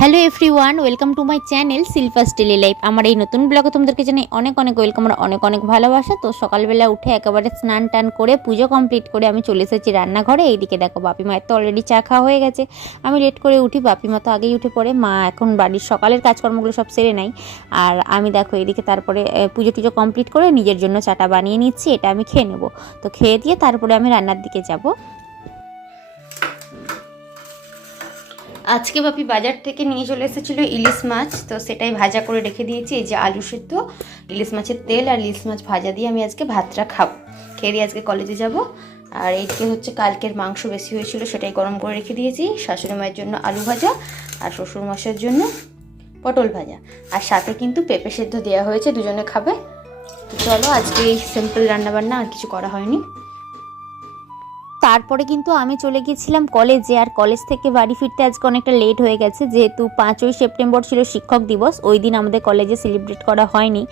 Hello everyone welcome to my channel Silvas daily life আমার এই নতুন ব্লগে তোমাদেরকে জানাই অনেক অনেক ওয়েলকাম আর অনেক অনেক ভালোবাসা। তো সকালবেলা উঠে একেবারে স্নান টান করে, পুজো কমপ্লিট করে আমি চলে এসেছি রান্নাঘরে। এইদিকে দেখো বাপি মায়ের তো অলরেডি চা খাওয়া হয়ে গেছে। আমি লেট করে উঠি বাপি মা তো আগেই উঠে পড়ে। মা এখন বাড়ির সকালের কাজকর্মগুলো সব সেরে নাই আর আমি দেখো এদিকে তারপরে পুজো টুজো কমপ্লিট করে নিজের জন্য চাটা বানিয়ে নিচ্ছি, এটা আমি খেয়ে নেব। তো খেয়ে দিয়ে তারপরে আমি রান্নার দিকে যাব। আজকে বাপি বাজার থেকে নিয়ে চলে এসেছিল ইলিশ মাছ, তো সেটাই ভাজা করে রেখে দিয়েছি। এই যে আলু সেদ্ধ, ইলিশ মাছের তেল আর ইলিশ মাছ ভাজা দিয়ে আমি আজকে ভাতটা খাব। খেয়ে দিয়ে আজকে কলেজে যাব। আর এইদিকে হচ্ছে কালকের মাংস বেশি হয়েছিল, সেটাই গরম করে রেখে দিয়েছি। শাশুড়ি মায়ের জন্য আলু ভাজা আর শ্বশুর মশার জন্য পটল ভাজা। আর সাথে কিন্তু পেঁপে সেদ্ধ দেওয়া হয়েছে, দুজনে খাবে। চলো, আজকে এই সিম্পল রান্নাবান্না আর কিছু করা হয়নি। তারপরে কিন্তু আমি চলে গিয়েছিলাম কলেজে, আর কলেজ থেকে বাড়ি ফিরতে আজকে অনেকটা লেট হয়ে গেছে। যেহেতু পাঁচই সেপ্টেম্বর ছিল শিক্ষক দিবস, ওই দিন আমাদের কলেজে সেলিব্রেট করা হয়নি।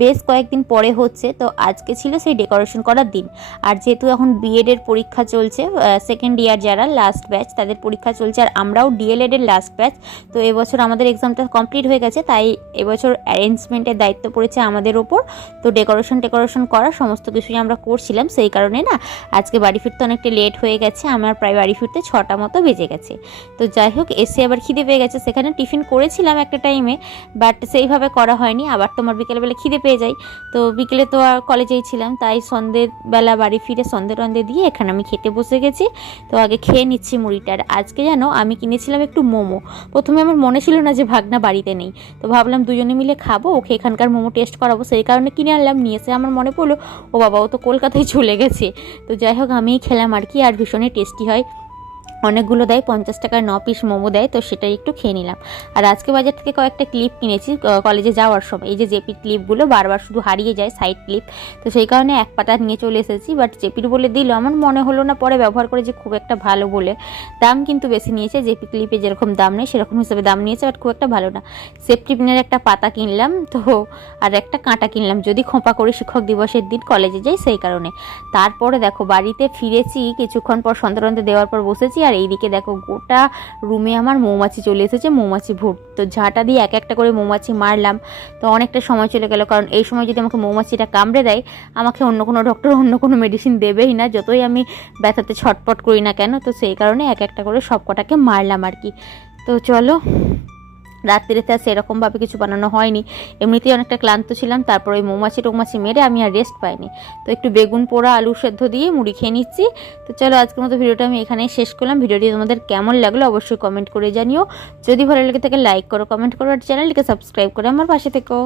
বেশ কয়েকদিন পরে হচ্ছে, তো আজকে ছিল সেই ডেকোরেশন করার দিন। আর যেহেতু এখন বিএডের পরীক্ষা চলছে সেকেন্ড ইয়ার যারা লাস্ট ব্যাচ তাদের পরীক্ষা চলছে, আর আমরাও ডিএলএড এর লাস্ট ব্যাচ তো এবছর আমাদের এক্সামটা কমপ্লিট হয়ে গেছে, তাই এবছর অ্যারেঞ্জমেন্টের দায়িত্ব পড়েছে আমাদের ওপর। তো ডেকোরেশন টেকোরেশন করা, সমস্ত কিছুই আমরা করছিলাম, সেই কারণে না, আজকে বাড়ি ফিরতে অনেকটা লেট হয়ে গেছে, আমার প্রায় বাড়ি ফিরতে ছটা মতো বেজে গেছে। তো যাই হোক, এসে আবার খিদে পেয়ে গেছে। সেখানে টিফিন করেছিলাম একটা টাইমে বাট সেইভাবে করা হয়নি। আবার তোমার বিকেলবেলা খিদে পেয়ে যাই তো বিকেলে তো আর কলেজেই ছিলাম, তাই সন্ধ্যেবেলা বাড়ি ফিরে সন্ধে টন্ধে দিয়ে এখানে আমি খেতে বসে গেছি। তো আগে খেয়ে নিচ্ছি মুড়িটার আজকে যেন আমি কিনেছিলাম একটু মোমো। প্রথমে আমার মনে ছিল না যে ভাগনা বাড়িতে নেই। তো ভাবলাম দুজনে মিলে খাব, ওকে এখানকার মোমো টেস্ট করাবো। সেই কারণে কিনে আনলাম, নিয়ে এসে আমার মনে পড়ল, ও বাবা তো কলকাতায় চলে গেছে। তো যাই হোক, আমিই খেলাম আর কি। আর ভীষণই টেস্টি হয়। অনেকগুলো দেয়, পঞ্চাশ টাকার ন পিস মোমো দেয়, তো সেটাই একটু খেয়ে নিলাম। আর আজকে বাজার থেকে কয়েকটা ক্লিপ কিনেছি কলেজে যাওয়ার সময়। এই যে জেপি ক্লিপগুলো বারবার শুধু হারিয়ে যায় সাইড ক্লিপ তো সেই কারণে এক পাতা নিয়ে চলে এসেছি বাট জেপির বলে দিল, আমার মনে হলো না পরে ব্যবহার করে যে খুব একটা ভালো বলে। দাম কিন্তু বেশি নিয়েছে জেপি ক্লিপে যেরকম দাম নেই, সেরকম হিসেবে দাম নিয়েছে বাট খুব একটা ভালো না। সেফটি পিনের একটা পাতা কিনলাম, তো আর একটা কাঁটা কিনলাম, যদি খোঁপা করে শিক্ষক দিবসের দিন কলেজে যাই, সেই কারণে। তারপরে দেখো, বাড়িতে ফিরেছি, কিছুক্ষণ পর সন্ধ্যারন্তে দেওয়ার পর বসেছি, আর এইদিকে দেখো গোটা রুমে আমার মৌমাছি চলে এসেছে, মৌমাছি ভোট তো ঝাঁটা দিয়ে এক একটা করে মৌমাছি মারলাম। তো অনেকটা সময় চলে গেল, কারণ এই সময় যদি আমাকে মৌমাছিটা কামড়ে দেয়, আমাকে অন্য কোনো ডক্টর অন্য কোনো মেডিসিন দেবেই না, যতই আমি ব্যথাতে ছটপট করি না কেন, তো সেই কারণে এক একটা করে সব কটাকে মারলাম আর কি। তো চলো রাত্রিতে আর সেরকমভাবে কিছু বানানো হয়নি। এমনিতেই অনেকটা ক্লান্ত ছিলাম, তারপর ওই মৌমাছি টৌমাছি মেরে আমি আর রেস্ট পাইনি। তো একটু বেগুন পোড়া, আলু সেদ্ধ দিয়ে মুড়ি খেয়ে নিচ্ছি। তো চলো আজকের মতো ভিডিওটা আমি এখানেই শেষ করলাম। ভিডিওটি তোমাদের কেমন লাগল অবশ্যই কমেন্ট করে জানিও। যদি ভালো লাগে থাকে লাইক করো কমেন্ট করো, আর চ্যানেলটিকে সাবস্ক্রাইব করে আমার পাশে থেকো।